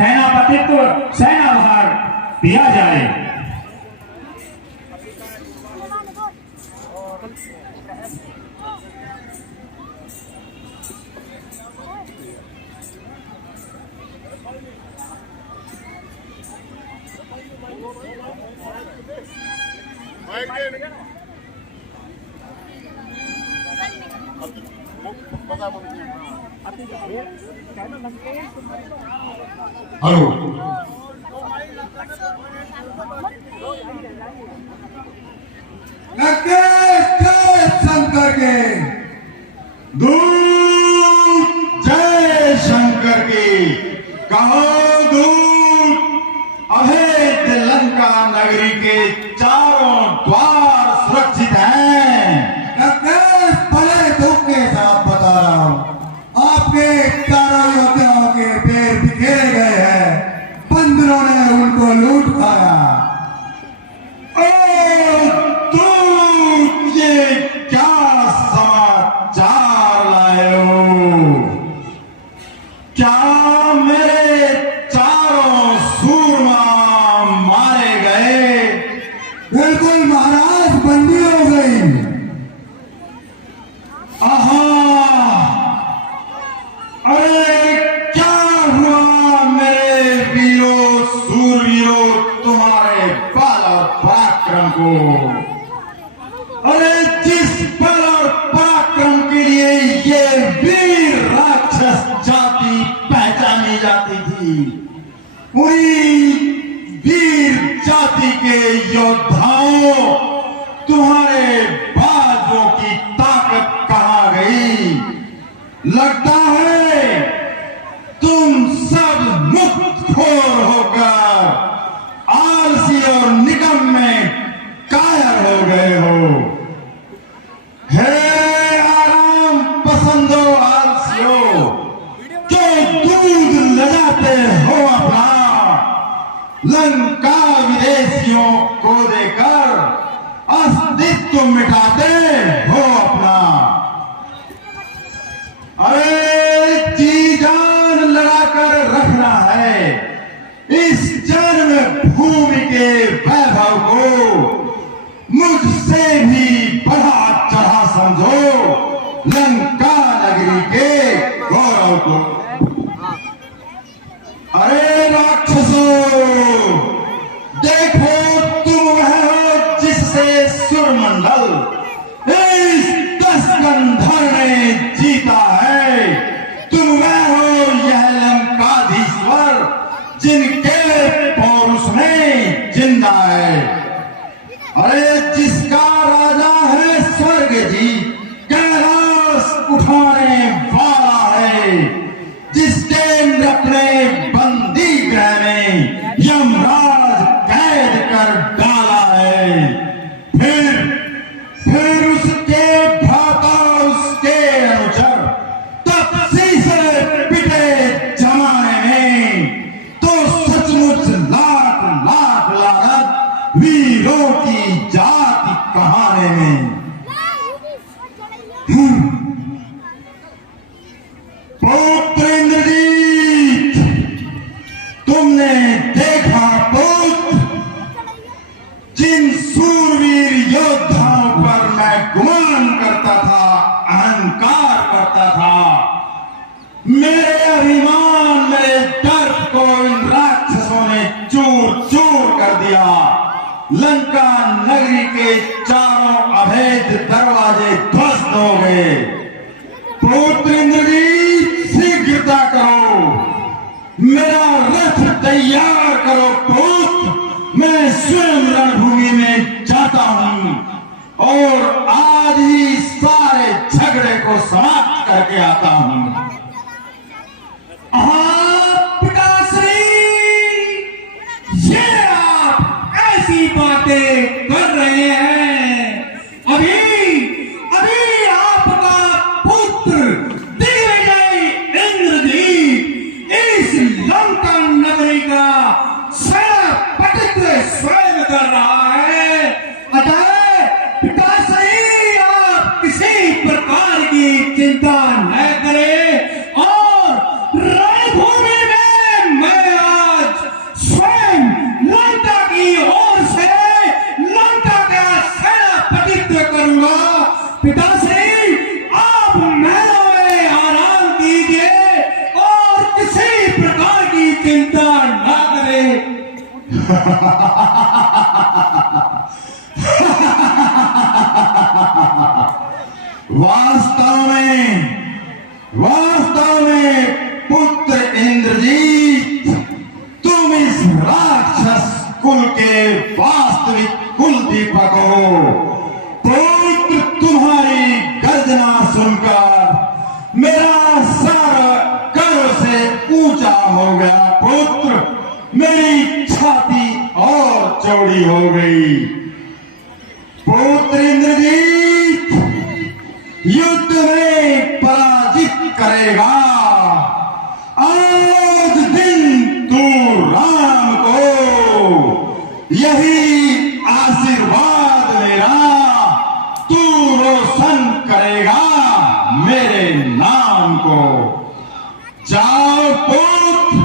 सेनापतित्व सेना भार दिया जाए। हेलो, शंकर के दूत, जय शंकर की। कहो दूत, अभेद लंका नगरी के चारों द्वार सुरक्षित हैं। भले दुख के साथ बता रहा हूँ, आपके चारों योद्धाओं के पैर बिखेरे गए हैं, बंदरों ने उनको लूट खाया। दूत, ये क्या समाचार लाए हो? क्या मेरे चारों सूरमा मारे गए? बिल्कुल महाराज, बंदी हो गई। अरे क्या हुआ मेरे वीरों सूरवीरों, तुम्हारे बल और पराक्रम को? अरे जिस बल और पराक्रम के लिए ये वीर राक्षस जाति पहचानी जाती थी, उन्हीं वीर जाति के योद्धाओं, तुम्हारे बाजों की ताकत कहां गई? लगता है तुम सब मुक्तखोर होकर आलसी और निकम में कायर हो गए हो। हे आराम पसंदो आलसियों, जो दूध लगाते हो अपना लंका विदेशियों को देकर अस्तित्व मिटाते हो अपना। अरे जी जान लगाकर रखना है इस जन्म भूमि के वैभव को, मुझसे भी बढ़ा चढ़ा समझो लंका नगरी के गौरव को। अरे राक्षसों, देखो तुम वह हो जिससे सुरमंडल इस 10 गंधर ने जीता है। तुम वह हो यह लंकाधीश्वर जिनके पौरुष में जिंदा है। अरे जिसका राजा है स्वर्ग जी, कैलाश उठाने वाला है, जिसके अपने बंदी गृह में यमराज कैद कर डाला है। फिर उसके भ्राता, उसके अनुचर तपसी से पिटे जमाने में, तो सचमुच लाख लाख लानत वीरों की जाति कहाने में। पुत्र इंद्रजीत, तुमने देखा पुत्र, जिन सूरवीर योद्धाओं पर मैं गुमान करता था, अहंकार करता था, मेरे अभिमान, मेरे दर्द को इन राक्षसों ने चूर चूर कर दिया। लंका नगरी के चारों अभेद दरवाजे ध्वस्त हो गए। पुत्र इंद्रजीत, शीघ्रता करो, मेरा रथ तैयार करो पुत्र, मैं स्वयं रणभूमि में जाता हूं और आज ही सारे झगड़े को समाप्त करके आता हूं। पिताश्री, ये आप ऐसी बातें कर रहे हैं, अभी आपका पुत्र दिग्विजय इंद्रजीत इस लंका नगरी का सेनापतित्व स्वयं कर रहा है। अतः पिताश्री, आप किसी प्रकार की चिंता न करें और रणभूमि में मैं चिंता ना करें। वास्तव में पुत्र इंद्रजीत, तुम इस राक्षस कुल के वास्तविक कुल दीपक हो। पुत्र, तुम्हारी गर्जना सुनकर मेरा सर करों से ऊंचा हो गया। पुत्र, मेरी छाती और चौड़ी हो गई। पुत्र इंद्रजीत युद्ध में पराजित करेगा। आज दिन तू राम को यही आशीर्वाद मेरा, तू रोशन करेगा मेरे नाम को। जाओ पुत्र,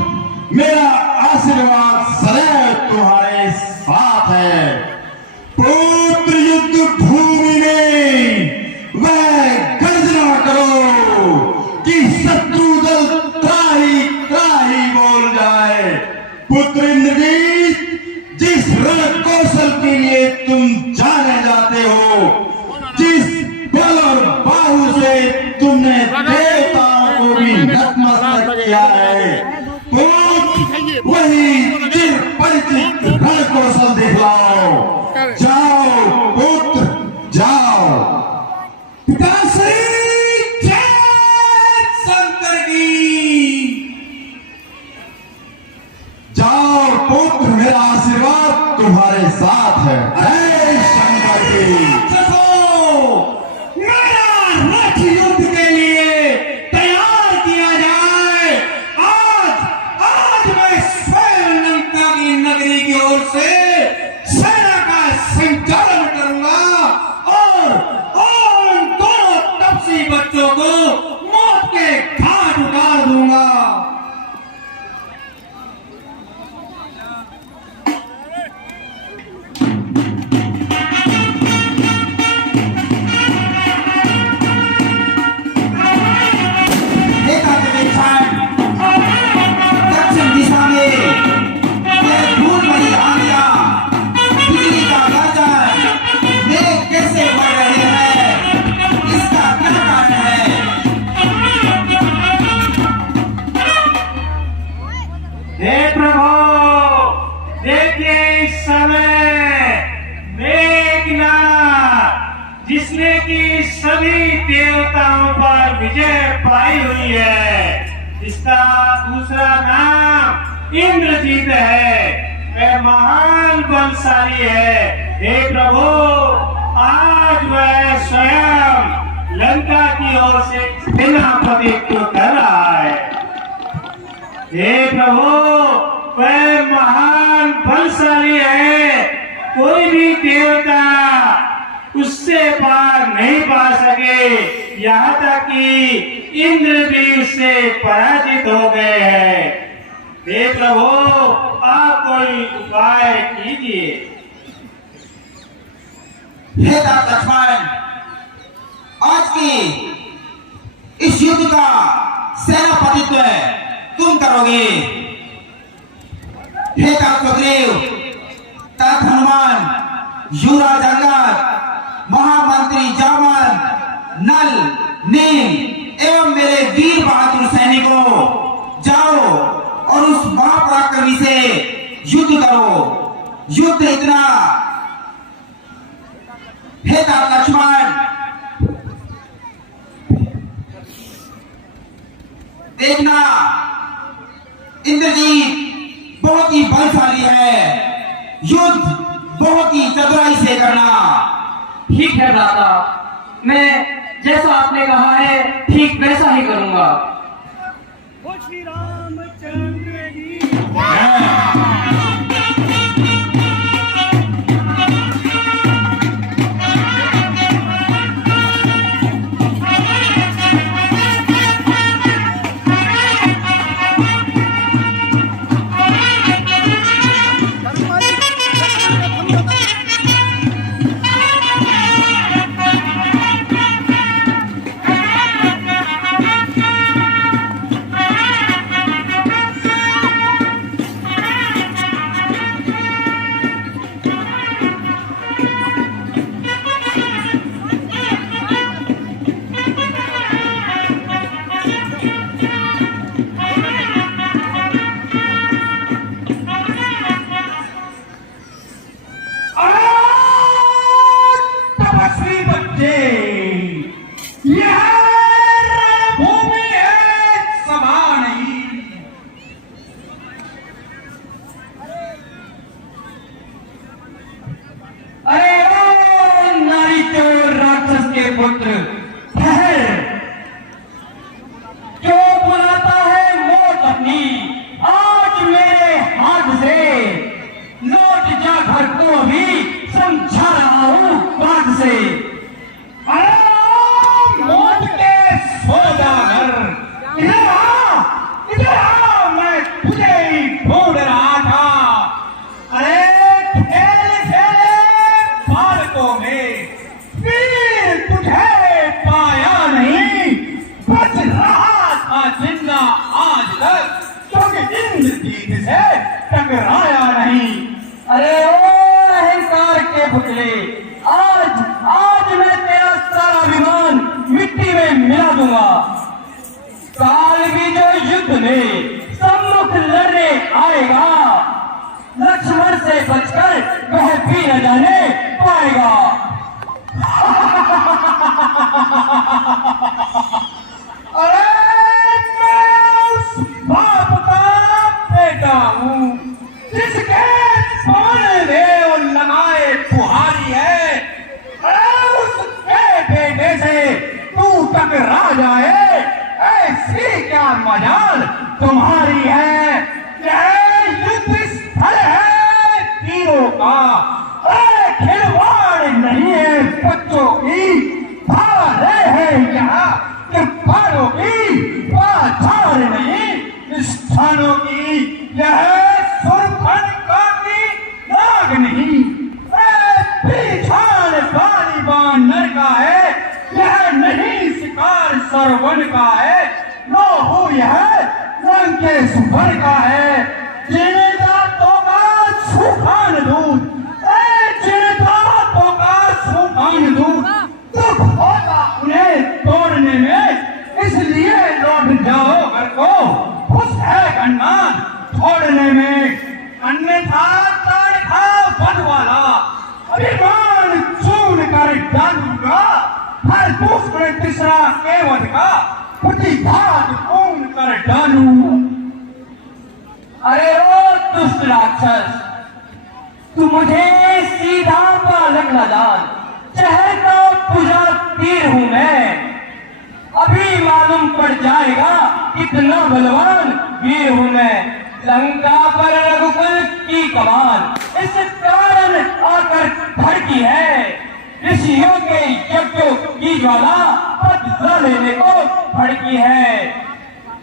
मेरा आशीर्वाद सदैव तुम्हारे साथ है। पुत्र, युद्ध भूमि में वह गर्जना करो कि शत्रु दल त्राही त्राही बोल जाए। पुत्र इंद्रजीत, जिस रण कौशल के लिए तुम जाने जाते हो, जिस बल और बाहु से तुमने देवताओं को भी नतमस्तक किया है, पुत्र, वही चिर परिचित रण कौशल दिखलाओ। जाओ पुत्र, जाओ। पिताश्री जय शंकर की। जाओ पुत्र, मेरा आशीर्वाद तुम्हारे साथ है। जय शंकर की। मेरा रथ युद्ध के लिए तैयार किया जाए। आज मैं स्वयं लंका की नगरी की ओर से सेना का संचालन करूंगा और उन दोनों तपसी बच्चों को मौत के घाट उतार दूंगा। दक्षिण दिशा में यह धूल भरी आंधियां, बिजली का गर्जन, मेघ कैसे बढ़ रहे हैं, इसका क्या कारण है? हे प्रभु, देखिए इस समय मेघनाद, जिसने की सभी देवताओं पर विजय पाई हुई है, इसका दूसरा नाम इंद्रजीत है। वह महान बलशाली है। हे प्रभु, आज वह स्वयं लंका की ओर से सेनापतित्व कर रहा है। हे प्रभु, वह महान बलशाली है। कोई भी देवता उससे पार नहीं पा सके, यहाँ तक कि इंद्र भी उससे पराजित हो गए हैं। हे प्रभु, आप कोई उपाय कीजिए। हे दास लक्ष्मण, आज की इस युद्ध का सेनापतित्व तुम करोगे। हे दास सुग्रीव, तात हनुमान, युवराज अंगद, महामंत्री जामन, नल, नील एवं मेरे वीर बहादुर सैनिकों, जाओ और उस महापराक्रमी से युद्ध करो। युद्ध इतना, हे तात लक्ष्मण, देखना इंद्रजीत बहुत ही बलशाली है। युद्ध बहुत ही चतुराई से करना। ठीक है भ्राता, मैं जैसा आपने कहा है ठीक वैसा ही करूंगा। श्री रामचंद्र जी। बाद से लौट जा घर को अभी समझा रहा हूँ बात से। अरे मौत के सौदागर, इधर आ, मैं तुझे ही ढूंढ रहा था। अरे खेल खेले बालकों में फिर तुझे पाया नहीं, बच रहा था जिंदा आज तक, क्योंकि इंद्रजीत से टकराया नहीं। अरे ओ अहंकार के पुतले, आज मैं तेरा सारा अभिमान मिट्टी में मिला दूंगा। काल भी जो युद्ध में सम्मुख लड़ने आएगा, लक्ष्मण से बचकर वह भी न जाने पाएगा। अरे मैं उस बाप का बेटा हूँ जिसके पाने देव लगाए बुहारी है। अरे उसके बेटे से तू टकरा जाए, ऐसी क्या मजाल तुम्हारी है। यह युद्ध स्थल है तीरों का, खिलवाड़ नहीं है बच्चों की। भारे है यहाँ कृपाणों की, बाजार नहीं स्थानों की। यह सुरफनका की नाग नहीं, पीछान बारी बानर का है। यह नहीं शिकार सरवन का है, लोहू यह लंकेश भर का है। जिन दांतों का सुखान दूध, जिन दांतों का सुखान दूध, दुख होगा उन्हें तोड़ने में, इसलिए लौट जाओ घर को, खुश है गन्नान छोड़ने में। अन्यथा ताड़ खा बन वाला अभिमान चून कर डालूंगा, हर दूसरे तीसरा केवट का प्रतिघात पूर्ण कर डालूंगा। अरे ओ दुष्ट राक्षस, तू मुझे सीधा बालक न जान, शहर का पूजा तीर हूं मैं। अभी मालूम पड़ जाएगा कितना बलवान वीर हूं मैं। लंका पर रघुकुल की कमान इस कारण आकर भड़की है। ऋषियों के यज्ञों की ज्वाला बदला लेने को भड़की है।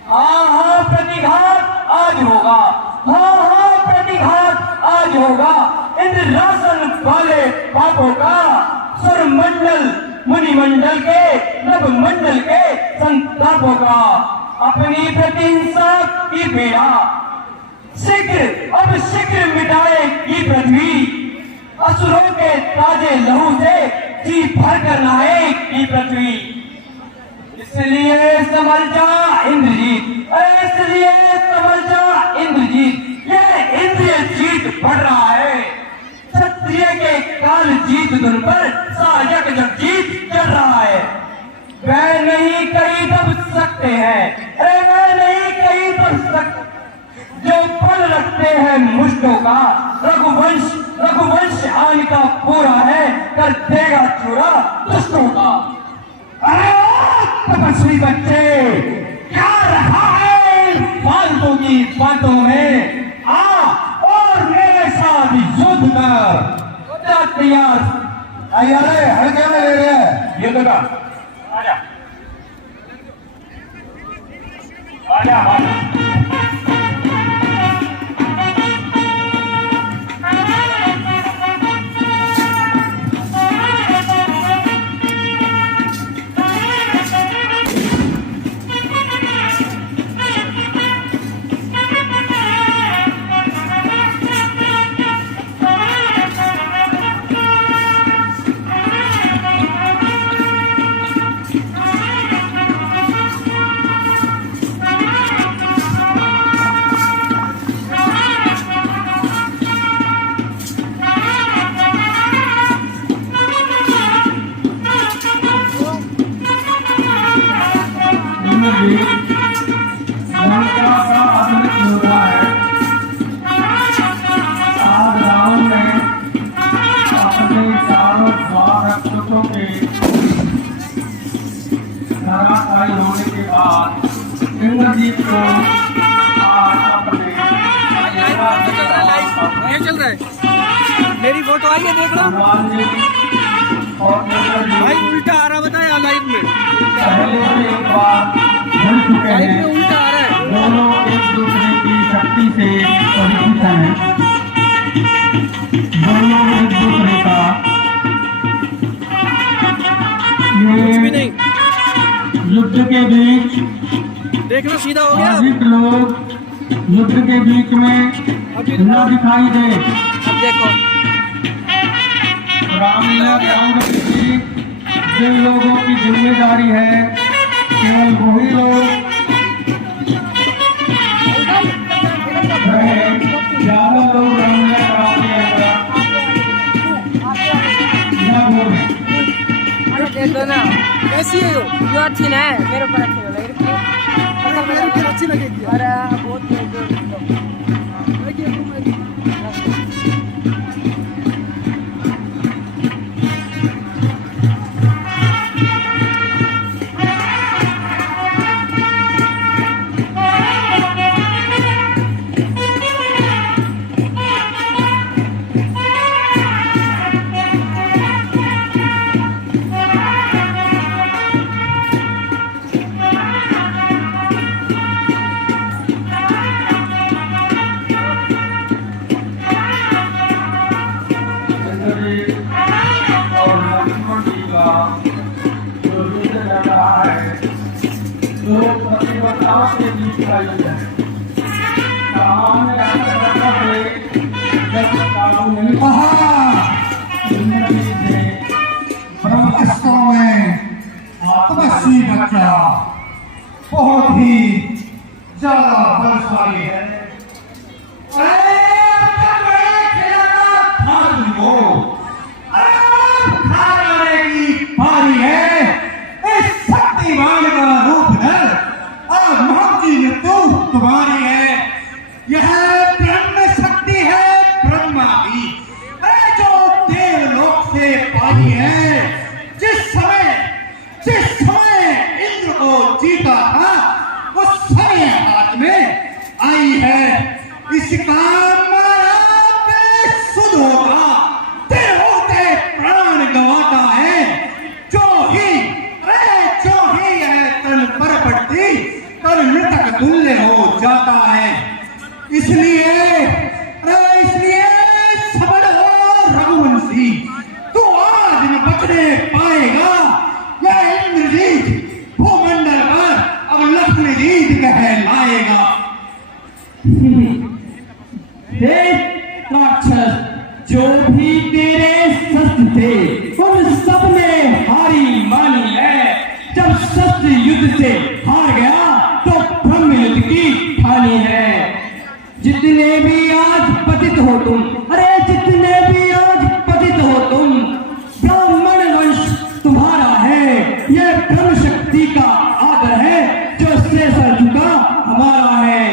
हाँ प्रतिघात आज होगा, हाँ प्रतिघात आज होगा। इंद्रासन वाले पापों का सुरमंडल मुनिमंडल के नभमंडल के संतापों का, अपनी प्रतिहिंसा की पीड़ा शीघ्र मिटाएगी पृथ्वी। असुरों के ताजे लहू से जी भर कर नहाएगी पृथ्वी। इसलिए संभल जा इंद्रजीत, इसलिए संभल जा इंद्रजीत। यह इंद्रिय जीत बढ़ रहा है, क्षत्रिय के काल जीत धुन पर सायक जब जीत चल रहा है। वह नहीं कहीं दब सकते हैं, अरे वह नहीं कहीं दब सकते जो बल रखते हैं मुष्टों का। रघुवंश आने का पूरा है, कर देगा चूरा दुष्टों का। अरे तपस्वी बच्चे, क्या रहा है फालतू की बातों में? आ और मेरे साथ युद्ध कर। तैयार अरे हल्के में ले रहे हैं युद्ध का आजा आजा आजा। ये चल रहा है, मेरी फोटो आई है, देख लो भाई। उल्टा आ रहा, बताया लाइव में, लाइव में उल्टा आ रहा है। दोनों एक दूसरे की शक्ति से परिचित हैं। दोनों एक दूसरे का कुछ भी नहीं, युद्ध के बीच देख लो सीधा हो गया। अधिक लोग युद्ध के बीच में न दिखाई दे। अब देखो रामलीला ग्राउंड की जिन लोगों की जिम्मेदारी है, केवल वही लोग रहे, ज्यादा लोग रामलीला ग्राउंड के अंदर न घूमें। देखो ना कैसी है, जो अच्छी ना है मेरे ऊपर अच्छी लगेगी। अरे बहुत और लक्ष्मण जी का जो युद्ध चल रहा है, जो प्रतिबद्धता के बीच का युद्ध है। सामान्य रक्षा से जब काबू नहीं ब्रह्मास्त्र में तपस्वी बच्चा बहुत ही ज्यादा बलशाली है। बारी है इस शक्तिमान का रूप धर, और महर्षि ने तो तुम्हारी है। यह ब्रह्म शक्ति है, ब्रह्मा की जो देवलोक से पाई है। जिस समय इंद्र को जीता था, उस समय हाथ में आई है। इसका शुद्ध होगा, होते प्राण गवाता है। जो ही यह तन पर पड़ती, तन मृतक तुल्य हो जाता है। इसलिए सबल हो रघुवंशी, तू आज न बचने पाएगा। यह इंद्रजीत भूमंडल पर अब लक्ष्मीजीत कहलाएगा। राक्षस जो भी तेरे शस्त्र थे, उन सब ने हारी मानी है। जब शस्त्र युद्ध से हार गया तो ब्रह्म युद्ध की ठानी है। जितने भी आज पतित हो तुम, अरे जितने भी आज पतित हो तुम, ब्राह्मण वंश तुम्हारा है। यह ब्रह्म शक्ति का आदर है, जो शेष का हमारा है।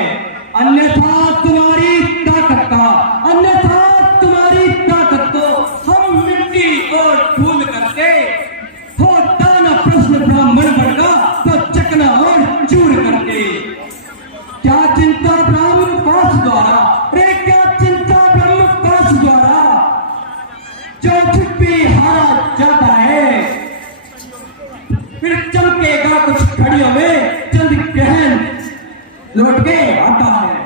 अन्यथा तुम्हारी ताकत का, अन्यथा तुम्हारी ताकत को हम मिट्टी और धूल करते। होता न प्रश्न ब्राह्मण वर्गा तो चकना और चूर करते। क्या चिंता ब्राह्मण कोश द्वारा, रे क्या चिंता ब्रह्म कोश द्वारा, जो छुट्टी हारा जाता है। फिर चमकेगा कुछ घड़ियों में, चंद ग्रहण लौट के आता है।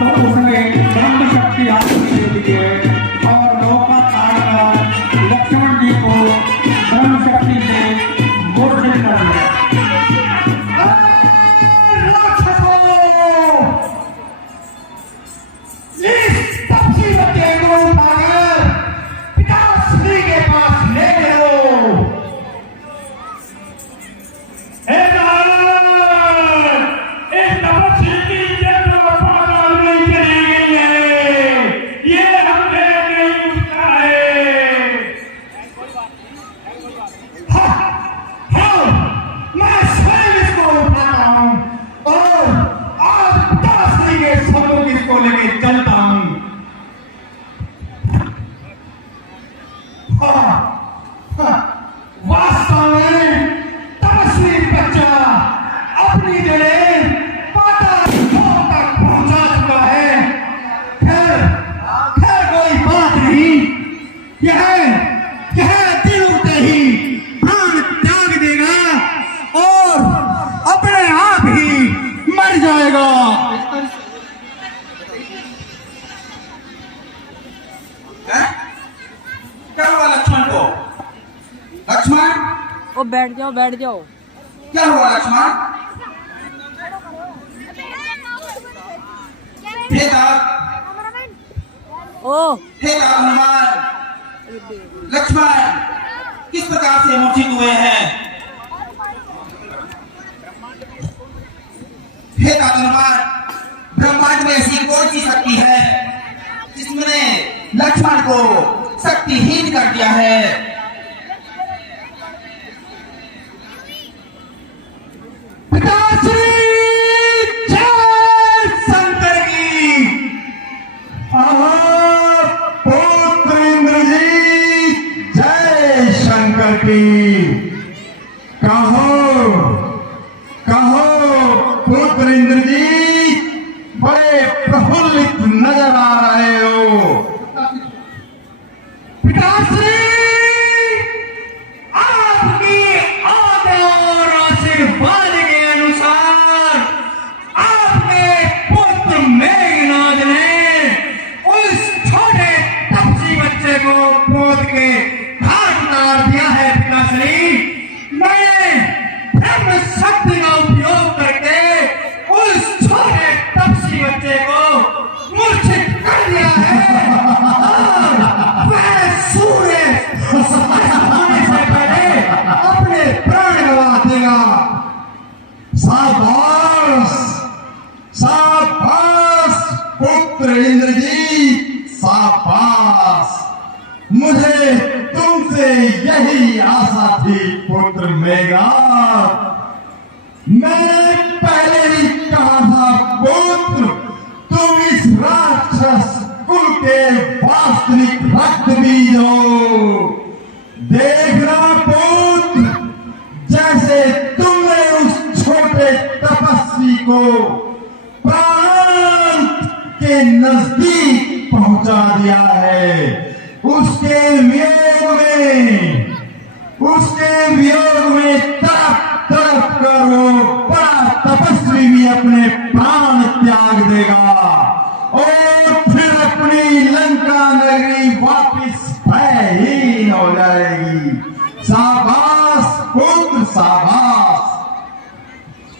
तो उसने ब्रह्म शक्ति यह दिन उठते ही प्राण त्याग देगा और अपने आप ही मर जाएगा। क्या हुआ लक्ष्मण को? लक्ष्मण, ओ बैठ जाओ बैठ जाओ। क्या हुआ लक्ष्मण? हे हनुमान, लक्ष्मण किस प्रकार से मूर्छित हुए हैं? हे हनुमान, ब्रह्मांड में ऐसी कौन सी शक्ति है जिसने लक्ष्मण को शक्तिहीन कर दिया है? पिताश्री जय शंकर की। पुत्र इंद्र जी जय शंकर की। कहो कहो पुत्र इंद्र जी, बड़े प्रफुल्लित नजर आ रहे हो। पिताश्री, आपकी आज्ञा और आशीर्वाद के अनुसार आपके पुत्र मेघनाद ने उस छोटे तपसी बच्चे को पोत के घाट उतार दिया है। पिताश्री, मैंने ब्रह्म शक्ति का उपयोग करके उस छोटे तपसी बच्चे को मूर्छित कर दिया है और वह सूर्य होने से पहले अपने प्राण गवा देगा। शाबाश शाबाश पुत्र इंद्र जी, शाबाश। मुझे तुमसे यही आशा थी पुत्र मेघनाद। मैंने पहले ही कहा था पुत्र, तुम इस राक्षस कुल के वास्तविक रक्त बीज हो। देखना पुत्र, जैसे तुमने उस छोटे तपस्वी को प्राण के नजदीक पहुंचा दिया है, उसके वियोग में तड़प तड़प कर वो बड़ा तपस्वी भी अपने प्राण त्याग देगा और फिर अपनी लंका नगरी वापिस भयहीन हो जाएगी। शाबाश पुत्र शाबाश।